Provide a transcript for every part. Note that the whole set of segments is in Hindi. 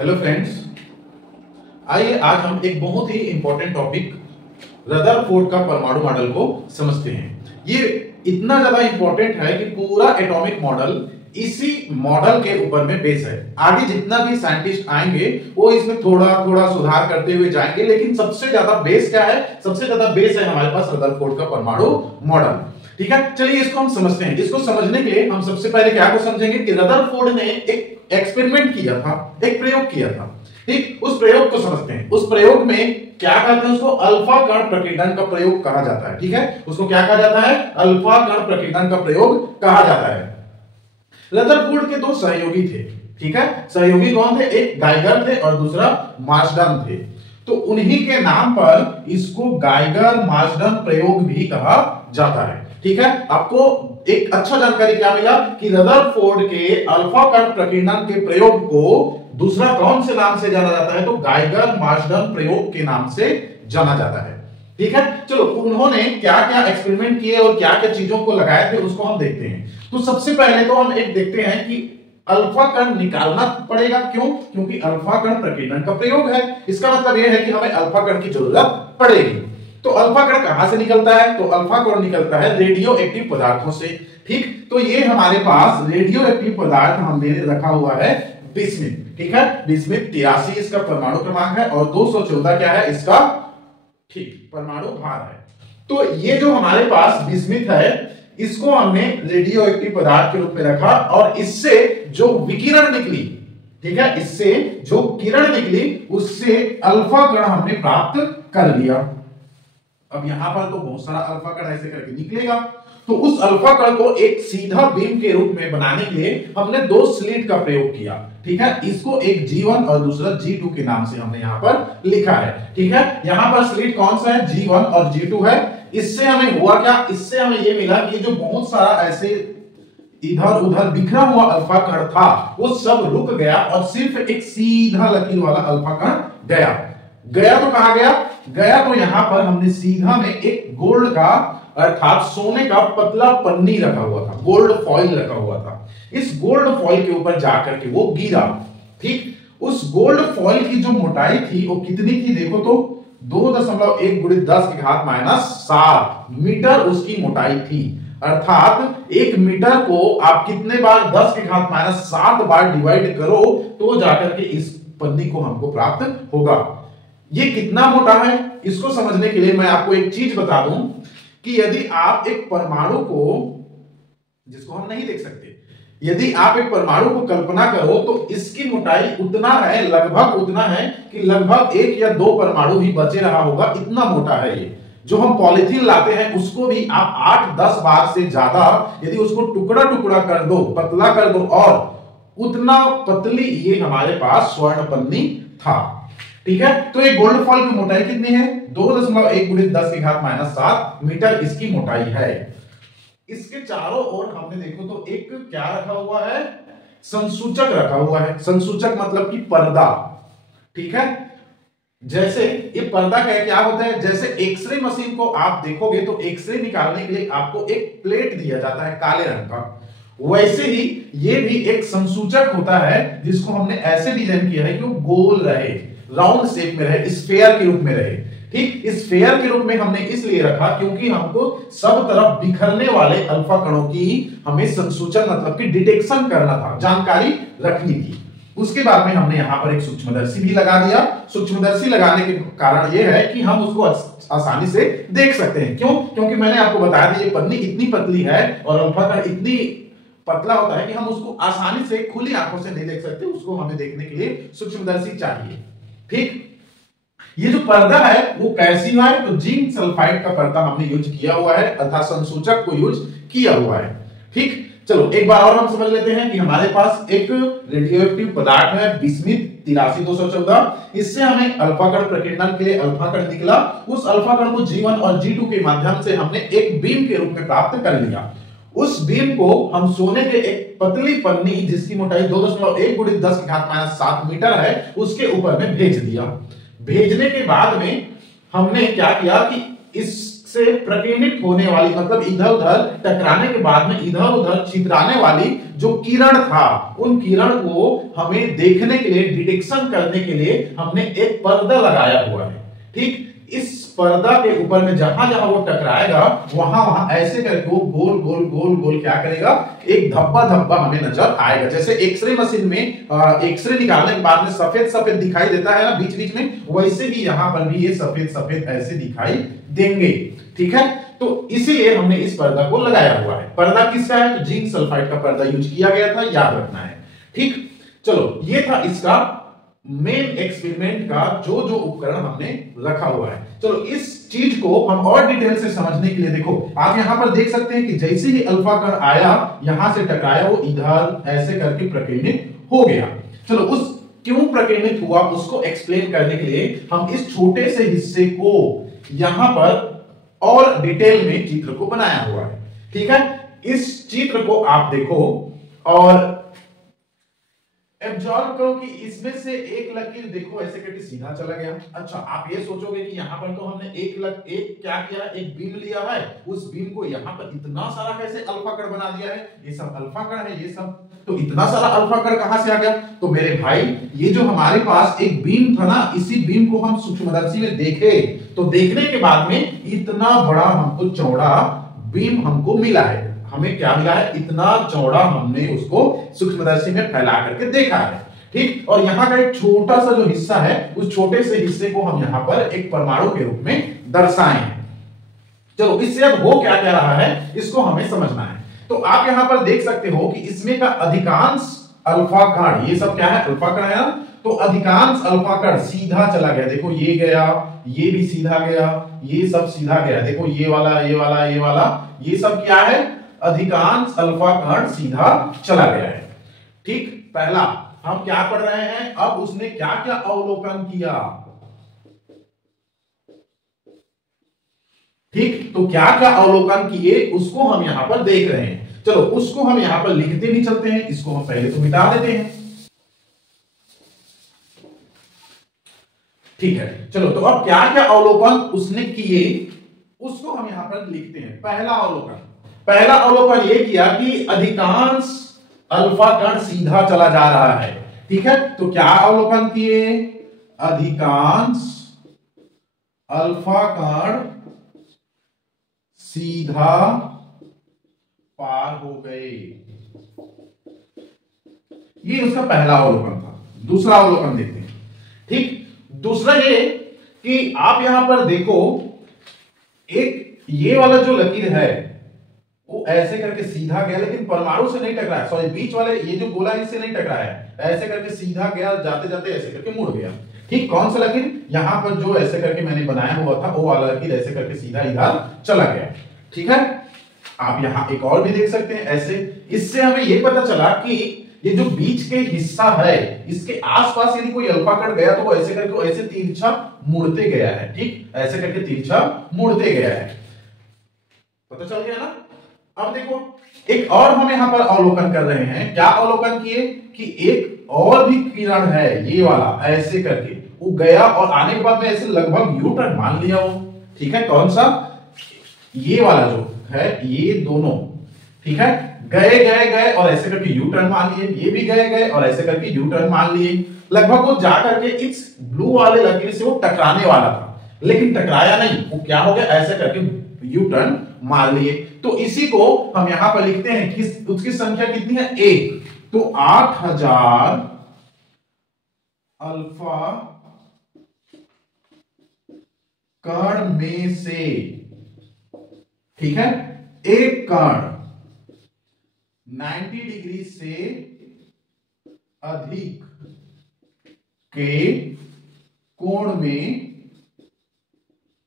हेलो फ्रेंड्स, आइए आज हम एक बहुत ही इंपॉर्टेंट टॉपिक रदरफोर्ड का परमाणु मॉडल को समझते हैं। ये इतना ज्यादा इंपॉर्टेंट है कि पूरा एटॉमिक मॉडल इसी मॉडल के ऊपर में बेस है। आगे जितना भी साइंटिस्ट आएंगे वो इसमें थोड़ा थोड़ा सुधार करते हुए जाएंगे, लेकिन सबसे ज्यादा बेस क्या है? सबसे ज्यादा बेस है हमारे पास रदरफोर्ड का परमाणु मॉडल। ठीक है, चलिए इसको हम समझते हैं। इसको समझने के लिए हम सबसे पहले क्या को समझेंगे कि रदरफोर्ड ने एक एक्सपेरिमेंट किया था, एक प्रयोग किया था। ठीक, उस प्रयोग को समझते हैं। उस प्रयोग में क्या कहते हैं? उसको अल्फा कण प्रकीर्णन का प्रयोग कहा जाता है। ठीक है, उसको क्या कहा जाता है? अल्फा कण प्रकीर्णन का प्रयोग कहा जाता है। रदरफोर्ड के दो सहयोगी थे। ठीक है, सहयोगी कौन थे? एक गाइगर थे और दूसरा मार्सडन थे। तो उन्हीं के नाम पर इसको गाइगर मार्सडन प्रयोग भी कहा जाता है। ठीक है, आपको एक अच्छा जानकारी क्या मिला कि रदरफोर्ड के अल्फा कण प्रकीर्णन के प्रयोग को दूसरा कौन से नाम से जाना जाता है? तो गाइगर मार्सडन प्रयोग के नाम से जाना जाता है। ठीक है, चलो उन्होंने क्या क्या एक्सपेरिमेंट किए और क्या क्या चीजों को लगाए थे उसको हम देखते हैं। तो सबसे पहले तो हम एक देखते हैं कि अल्फा कण निकालना पड़ेगा। क्यों? क्योंकि अल्फा कण प्रकीर्णन का प्रयोग है। इसका मतलब यह है कि हमें अल्फा कण की जरूरत पड़ेगी। तो अल्फा कण कहां से निकलता है? तो अल्फा कण निकलता है रेडियो एक्टिव पदार्थों से। ठीक, तो ये हमारे पास रेडियो एक्टिव पदार्थ हमने रखा हुआ है बिस्मिथ। ठीक है, बिस्मिथ 83 इसका परमाणु क्रमांक है और 214 क्या है इसका? ठीक, परमाणु भार है। तो ये जो हमारे पास बिस्मिथ है इसको हमने रेडियो एक्टिव पदार्थ के रूप में रखा और इससे जो विकिरण निकली, ठीक है, इससे जो किरण निकली उससे अल्फा कण हमने प्राप्त कर लिया। अब यहां पर तो बहुत सारा अल्फा कण ऐसे करके निकलेगा। तो उस अल्फा कण को एक सीधा बीम के रूप में बनाने के लिए हमने दो स्लिट का प्रयोग किया। ठीक है, इसको एक G1 और दूसरा G2 के नाम से हमने यहां पर लिखा है। ठीक है, यहां पर स्लिट कौन सा है? G1 और G2 है। इससे हमें हुआ क्या? इससे हमें यह मिला कि जो बहुत सारा ऐसे इधर उधर बिखरा हुआ अल्फा कण था वो सब रुक गया और सिर्फ एक सीधा लकीर वाला अल्फा कण गया। गया तो कहां गया? गया तो यहां पर हमने सीधा में एक गोल्ड का अर्थात सोने का पतला पन्नी रखा हुआ था, गोल्ड फॉइल रखा हुआ था। इस गोल्ड फॉइल के ऊपर जाकर के वो गिरा। ठीक, उस गोल्ड फॉइल की जो मोटाई थी वो कितनी थी? देखो तो 2.1 × 10⁻⁷ मीटर उसकी मोटाई थी। अर्थात 1 मीटर को आप कितने बार 10⁻⁷ बार डिवाइड करो तो जाकर के इस पन्नी को हमको प्राप्त होगा। ये कितना मोटा है इसको समझने के लिए मैं आपको एक चीज बता दूं कि यदि आप एक परमाणु को, जिसको हम नहीं देख सकते, यदि आप एक परमाणु को कल्पना करो तो इसकी मोटाई उतना है, लगभग उतना है कि लगभग 1 या 2 परमाणु भी बचे रहा होगा, इतना मोटा है ये। जो हम पॉलिथीन लाते हैं उसको भी आप 8-10 बार से ज्यादा यदि उसको टुकड़ा टुकड़ा कर दो, पतला कर दो, और उतना पतली ये हमारे पास स्वर्ण पन्नी था। ठीक है, तो एक गोल्ड फॉइल की मोटाई कितनी है? 2.1 × 10⁻⁷ मीटर इसकी मोटाई है। इसके चारों ओर हमने देखो तो एक क्या रखा हुआ है? संसूचक रखा हुआ है। संसूचक मतलब कि पर्दा। ठीक है, जैसे ये पर्दा क्या होता है? जैसे एक्सरे मशीन को आप देखोगे तो एक्सरे निकालने के लिए आपको एक प्लेट दिया जाता है काले रंग का, वैसे ही ये भी एक संसूचक होता है जिसको हमने ऐसे डिजाइन किया है कि वो गोल रहे, राउंड शेप में रहे, स्फेयर के रूप में रहे। ठीक, स्फेयर के रूप में हमने इसलिए रखा क्योंकि हमको सब तरफ बिखरने वाले अल्फा कणों की हमें संसूचन मतलब कि डिटेक्शन करना था, जानकारी रखनी थी। उसके बाद में हमने यहां पर एक सूक्ष्मदर्शी भी लगा दिया। सूक्ष्मदर्शी लगाने के कारण यह है कि हम उसको आसानी से देख सकते हैं। क्यों? क्योंकि मैंने आपको बताया था ये पन्नी इतनी पतली है और अल्फा कण इतनी पतला होता है कि हम उसको आसानी से खुली आंखों से नहीं देख सकते, उसको हमें देखने के लिए सूक्ष्मदर्शी चाहिए। ठीक, ये जो पर्दा है वो कैसी है? तो जिंक सल्फाइड का पर्दा हमने यूज किया हुआ है, अर्थात संसूचक को यूज किया हुआ है। ठीक, चलो एक बार और हम समझ लेते हैं कि हमारे पास एक रेडियोएक्टिव पदार्थ है बिस्मिथ 83-214। इससे हमें अल्फा कण प्रकीर्णन के लिए अल्फा कण निकला। उस अल्फा कण को G1 और G2 के माध्यम से हमने एक बीम के रूप में प्राप्त कर लिया। उस बीम को हम सोने के एक पतली पन्नी जिसकी मोटाई 2.1 × 10⁻⁷ मीटर है उसके ऊपर में भेज दिया। भेजने के बाद में हमने क्या किया कि इस से प्रकीर्णित होने वाली, मतलब इधर उधर टकराने के बाद में इधर उधर छितराने वाली जो किरण था, उन किरण को हमें देखने के लिए, डिटेक्शन करने के लिए हमने एक पर्दा लगाया हुआ है। ठीक, इस पर्दा के ऊपर में जहां जहां वो टकराएगा वहां वहां ऐसे करके वो गोल गोल गोल गोल क्या करेगा, एक धब्बा धब्बा हमें नजर आएगा। जैसे एक्सरे मशीन में एक्सरे निकालने के बाद में सफेद सफेद दिखाई देता है ना बीच बीच में, वैसे ही यहां पर भी ये सफेद सफेद ऐसे दिखाई देंगे। ठीक है, तो इसीलिए हमने इस पर्दा को लगाया हुआ है। पर्दा किसका है? तो जिंक सल्फाइड का पर्दा यूज किया गया था, याद रखना है। ठीक, चलो ये था इसका मेन एक्सपेरिमेंट का जो जो उपकरण हमने रखा हुआ है। चलो इस चीज को हम और डिटेल से समझने के लिए देखो, आप यहां पर देख सकते हैं कि जैसे ही अल्फा कण आया, यहां से टकराया, वो इधर ऐसे करके प्रकीर्णित हो गया। चलो उस क्यों प्रकीर्णित हुआ उसको एक्सप्लेन करने के लिए हम इस छोटे से हिस्से को यहां पर और डिटेल में चित्र को बनाया हुआ है। ठीक है, इस चित्र को आप देखो और एब्जॉर्ब करो कि इसमें से एक लकीर देखो ऐसे करके सीधा चला गया। अच्छा, आप ये सोचोगे कि यहां पर तो हमने एक क्या किया, एक बीम लिया है, उस बीम को यहां पर इतना सारा कैसे अल्फा कण बना दिया है, ये सब अल्फा कण है, ये सब तो इतना सारा अल्फा कण कहां से आ गया? तो मेरे भाई ये जो हमारे पास एक बीम था ना, इसी बीम को हम सूक्ष्मदर्शी में देखे तो देखने के बाद में इतना बड़ा हमको चौड़ा बीम हमको मिला है। हमें क्या मिला है? इतना चौड़ा हमने उसको सूक्ष्मदर्शी में फैला करके देखा है। ठीक, और यहाँ का एक छोटा सा जो हिस्सा है, उस छोटे से हिस्से को हम यहाँ पर एक परमाणु के रूप में दर्शाए हैं। चलो इससे अब हो क्या क्या रहा है इसको हमें समझना है। तो आप यहाँ पर देख सकते हो कि इसमें का अधिकांश अल्फा कण, ये सब क्या है? अल्फा कण है ना, तो अधिकांश अल्फा कण सीधा चला गया। देखो ये गया, ये भी सीधा गया, ये सब सीधा गया। देखो ये वाला, ये वाला, ये वाला, ये सब क्या है? अधिकांश अल्फा कण सीधा चला गया है। ठीक, पहला हम क्या पढ़ रहे हैं, अब उसने क्या क्या अवलोकन किया। ठीक, तो क्या क्या अवलोकन किए उसको हम यहां पर देख रहे हैं। चलो उसको हम यहां पर लिखते नहीं चलते हैं, इसको हम पहले तो मिटा देते हैं। ठीक है, चलो तो अब क्या क्या अवलोकन उसने किए उसको हम यहां पर लिखते हैं। पहला अवलोकन यह किया कि अधिकांश अल्फा कण सीधा चला जा रहा है। ठीक है, तो क्या अवलोकन किए? अधिकांश अल्फा कण सीधा पार हो गए। ये उसका पहला अवलोकन था। दूसरा अवलोकन देखते हैं। ठीक, दूसरा ये कि आप यहां पर देखो, एक ये वाला जो लकीर है वो ऐसे करके सीधा गया, लेकिन परमाणु से नहीं टकराया। सॉरी, बीच वाले ये जो गोला इससे नहीं टकराया, ऐसे करके सीधा गया, जाते जाते ऐसे करके मुड़ गया। ठीक, कौन सा लकीर? यहां पर जो ऐसे करके मैंने बनाया हुआ था वो वाला लकीर ऐसे करके सीधा इधर चला गया। ठीक है, आप यहां एक और भी देख सकते हैं ऐसे। इससे हमें यह पता चला कि ये जो बीच के हिस्सा है इसके आसपास यदि कोई अल्फा कण गया तो वो ऐसे करके ऐसे तिरछा मुड़ते गया है। ठीक, ऐसे करके तिरछा मुड़ते गया है। पता चल गया ना? अब देखो एक और हम यहां पर अवलोकन कर रहे हैं। क्या अवलोकन किए कि एक और भी किरण है, ये वाला ऐसे करके वो गया और आने के बाद में ऐसे लगभग यू टर्न मान लिया वो। ठीक है, कौन सा? ये वाला जो है, ये दोनों। ठीक है, गए गए गए और ऐसे करके यू टर्न मान लिए, ये भी गए गए और ऐसे करके यू टर्न मान लिए। लगभग वो जाकर के इस ब्लू वाले लकीर से वो टकराने वाला था, लेकिन टकराया नहीं। वो क्या हो गया? ऐसे करके यू टर्न मार लिए। तो इसी को हम यहां पर लिखते हैं कि उसकी संख्या कितनी है? 1। तो 8000 अल्फा कण में से, ठीक है, एक कण 90 डिग्री से अधिक के कोण में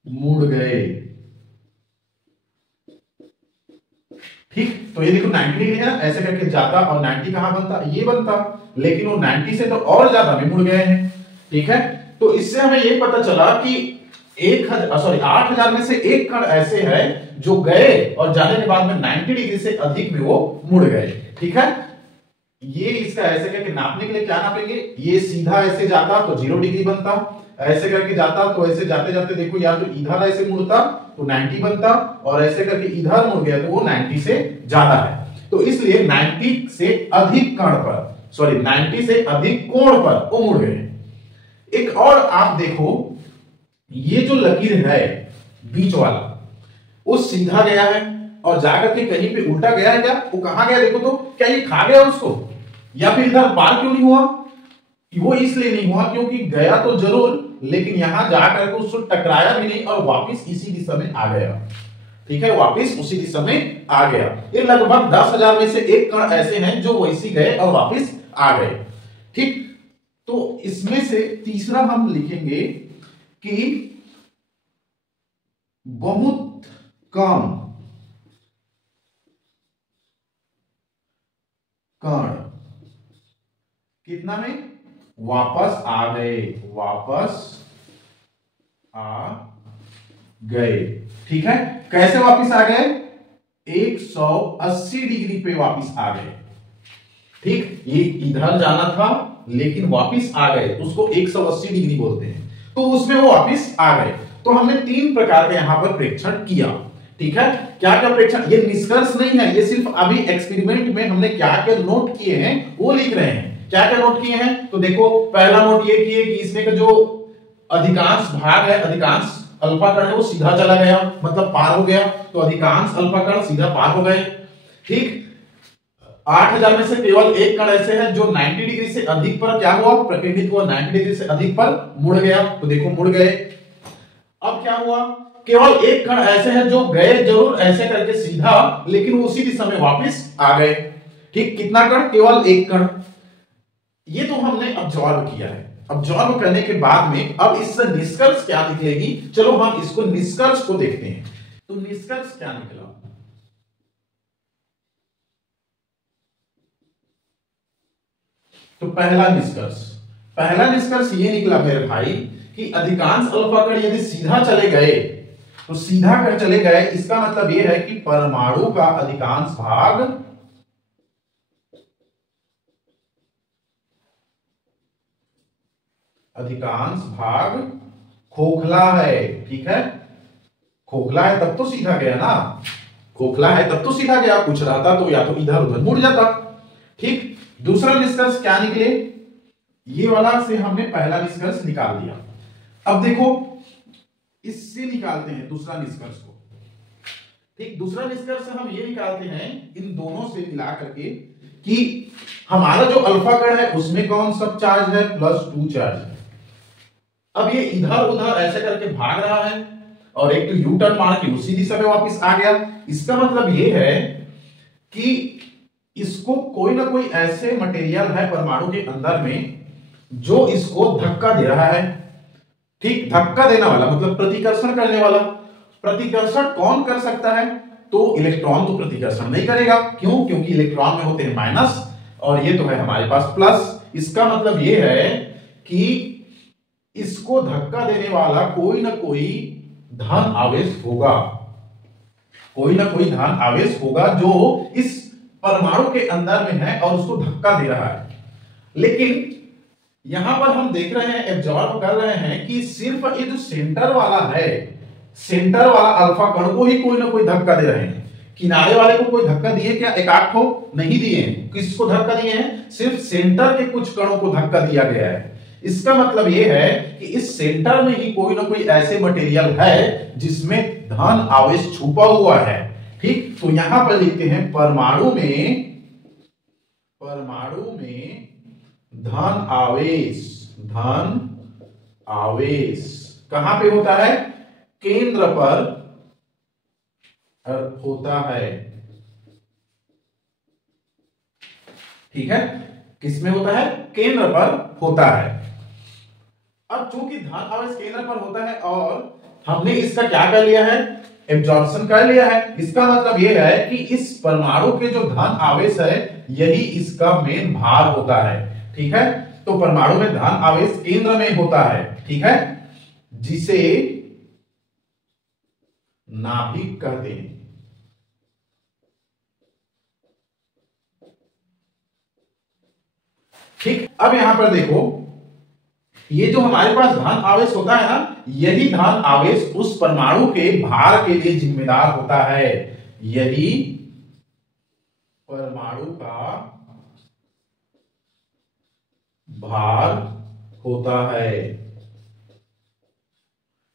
मुड़ गए। ठीक, तो ये देखो 90 डिग्री है, ऐसे करके जाता और 90 कहां बनता? ये बनता, लेकिन वो 90 से तो और ज्यादा में मुड़ गए हैं। ठीक है, तो इससे हमें ये पता चला कि 8000 में से एक कण ऐसे है जो गए और जाने के बाद में 90 डिग्री से अधिक में वो मुड़ गए। ठीक है, ये इसका ऐसे करके नापने के लिए क्या नापेंगे, ये सीधा ऐसे जाता तो 0 डिग्री बनता, ऐसे करके जाता तो ऐसे जाते जाते देखो या तो इधर ऐसे मुड़ता तो 90 बनता, और ऐसे करके इधर मुड़ गया तो वो 90 से ज्यादा है। तो इसलिए 90 से अधिक कोण पर, सॉरी 90 से अधिक कोण पर वो मुड़ गए। एक और आप देखो, ये जो लकीर है बीच वाला वो सीधा गया है और जाकर के कहीं पे उल्टा गया है क्या, वो कहां गया देखो तो, क्या ये खा गया उसको, या फिर इधर पार क्यों नहीं हुआ, वो इसलिए नहीं हुआ क्योंकि गया तो जरूर लेकिन यहां जाकर के उसको टकराया भी नहीं और वापस इसी दिशा में आ गया। ठीक है, वापस उसी दिशा में आ गया। ये लगभग 10,000 में से एक कण ऐसे हैं जो वैसी गए और वापस आ गए। ठीक, तो इसमें से तीसरा हम लिखेंगे कि बहुत कम कण कितना में वापस आ गए, वापस आ गए। ठीक है, कैसे वापस आ गए, 180 डिग्री पे वापस आ गए। ठीक, ये इधर जाना था लेकिन वापस आ गए, उसको 180 डिग्री बोलते हैं, तो उसमें वो वापस आ गए। तो हमने 3 प्रकार का यहां पर प्रेक्षण किया। ठीक है, क्या क्या प्रेक्षण, ये निष्कर्ष नहीं है, ये सिर्फ अभी एक्सपेरिमेंट में हमने क्या क्या नोट किए हैं वो लिख रहे हैं। क्या क्या नोट किए हैं, तो देखो पहला नोट ये किए कि इसमें का जो अधिकांश भाग है, अधिकांश अल्फा कण है वो सीधा चला गया, मतलब पार हो गया, तो अधिकांश अल्फा कण सीधा पार हो गए। ठीक, 8,000 में से केवल एक कण ऐसे है जो 90 डिग्री से अधिक पर क्या हुआ, प्रकीर्णित हुआ, 90 डिग्री से अधिक पर मुड़ गया, तो देखो मुड़ गए। अब क्या हुआ, केवल एक कण ऐसे हैं जो गए जरूर ऐसे करके सीधा लेकिन उसी दिशा में वापस आ गए। ठीक, कितना कण, केवल एक कण। ये तो हमने ऑब्जर्व किया है। ऑब्जर्व करने के बाद में अब इससे निष्कर्ष क्या निकलेगी, चलो हम इसको निष्कर्ष को देखते हैं। तो निष्कर्ष क्या निकला, तो पहला निष्कर्ष ये निकला मेरे भाई कि अधिकांश अल्फा कण यदि सीधा चले गए, तो सीधा कर चले गए, इसका मतलब यह है कि परमाणु का अधिकांश भाग खोखला है। ठीक है, खोखला है तब तो सीधा गया ना, खोखला है तब तो सीधा गया, कुछ रहता तो या तो इधर उधर मुड़ जाता। ठीक, दूसरा निष्कर्ष क्या निकले, ये वाला से हमने पहला निष्कर्ष निकाल दिया। अब देखो इससे निकालते हैं दूसरा निष्कर्ष को। ठीक, दूसरा निष्कर्ष हम ये निकालते हैं इन दोनों से मिला करके कि हमारा जो अल्फा कण है उसमें कौन सा चार्ज है, +2 चार्ज है। अब ये इधर उधर ऐसे करके भाग रहा है और एक तो यू टर्न मार के उसी दिशा में वापस आ गया। इसका मतलब ये है कि इसको कोई ना कोई ऐसे मटेरियल है परमाणु के अंदर में जो इसको धक्का दे रहा है। ठीक, धक्का देने वाला मतलब प्रतिकर्षण करने वाला। प्रतिकर्षण कौन कर सकता है, तो इलेक्ट्रॉन तो प्रतिकर्षण नहीं करेगा। क्यों, क्योंकि इलेक्ट्रॉन में होते हैं माइनस और ये तो है हमारे पास प्लस। इसका मतलब ये है कि इसको धक्का देने वाला कोई ना कोई धन आवेश होगा, कोई ना कोई धन आवेश होगा जो इस परमाणु के अंदर में है और उसको धक्का दे रहा है। लेकिन यहां पर हम देख रहे हैं, ऑब्जर्व कर रहे हैं कि सिर्फ ये जो सेंटर वाला है, सेंटर वाला अल्फा कण को ही कोई ना कोई धक्का दे रहे हैं। किनारे वाले को कोई धक्का दिए क्या, एक आठ को नहीं दिए हैं। किसको धक्का दिए हैं, सिर्फ सेंटर के कुछ कणों को धक्का दिया गया है। इसका मतलब यह है कि इस सेंटर में ही कोई ना कोई ऐसे मटेरियल है जिसमें धन आवेश छुपा हुआ है। ठीक, तो यहां पर लिखते हैं परमाणु में धन आवेश कहां पे होता है, केंद्र पर होता है। ठीक है, किसमें होता है, केंद्र पर होता है। अब चूंकि धन आवेश केंद्र पर होता है और हमने इसका क्या कर लिया है, एब्जॉर्प्शन कर लिया है। इसका मतलब यह है कि इस परमाणु के जो धन आवेश है यही इसका मेन भार होता है। ठीक है, तो परमाणु में धन आवेश केंद्र में होता है। ठीक है, जिसे नाभिक कहते हैं। ठीक, अब यहां पर देखो, ये जो हमारे पास धन आवेश होता है ना, यही धन आवेश उस परमाणु के भार के लिए जिम्मेदार होता है। यही परमाणु का भार होता है।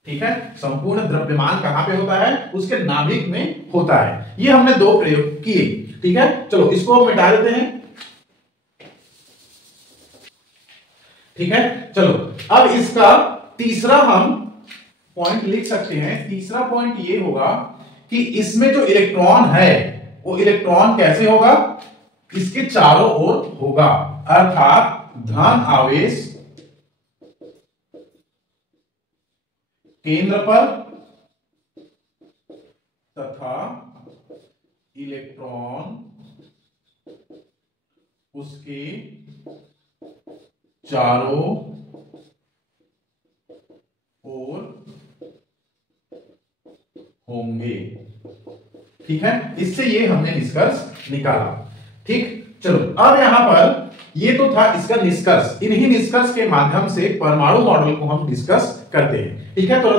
ठीक है, संपूर्ण द्रव्यमान कहां पे होता है? उसके नाभिक में होता है। ये हमने दो प्रयोग किए। ठीक है, चलो इसको मिटा देते हैं। ठीक है, चलो अब इसका तीसरा हम पॉइंट लिख सकते हैं। तीसरा पॉइंट ये होगा कि इसमें जो इलेक्ट्रॉन है वो इलेक्ट्रॉन कैसे होगा? इसके चारों ओर होगा, अर्थात धन आवेश केंद्र पर तथा इलेक्ट्रॉन उसके चारों ओर होंगे। ठीक है, इससे ये हमने निष्कर्ष निकाला। ठीक, चलो अब यहां पर ये तो था इसका निष्कर्ष। इन्हीं निष्कर्ष के माध्यम से परमाणु मॉडल को हम डिस्कस करते हैं। ठीक है, तो